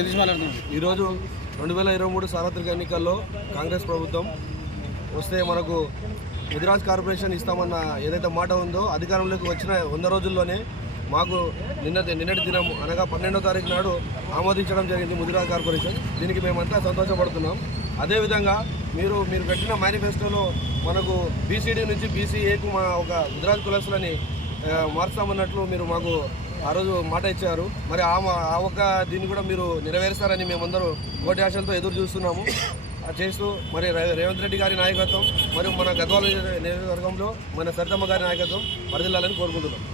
ఈరోజు 2023 సార్వత్రిక ఎన్నికల్లో కాంగ్రెస్ ప్రభుత్వం వస్తే మనకు ముదిరాజ్ కార్పొరేషన్ ఇస్తామన్న ఏదైతే మాట ఉందో అధికారంలోకి వచ్చిన 100 రోజుల్లోనే మాకు నిన్నటి దినం అనగా 12వ తారీఖు నాడు ఆమోదించడం జరిగింది ముదిరాజ్ కార్పొరేషన్. దీనికి మేమంతా సంతోషపడుతున్నాం. అదేవిధంగా మీరు పెట్టిన మేనిఫెస్టోలో మనకు బీసీడీ నుంచి బీసీఏకు మా ఒక ముదిరాజ్ కులస్తులని మార్చామన్నట్లు మీరు మాకు ఆ రోజు మాట ఇచ్చారు. మరి ఆ ఒక్క దీన్ని కూడా మీరు నెరవేరుస్తారని మేమందరూ ఓటి ఆశలతో ఎదురు చూస్తున్నాము. చేస్తూ మరి రేవంత్ రెడ్డి గారి నాయకత్వం మరియు మన గద్వాల నియోజకవర్గంలో మన సరితమ్మ గారి నాయకత్వం వర్ధిల్లాలని కోరుకుంటున్నాం.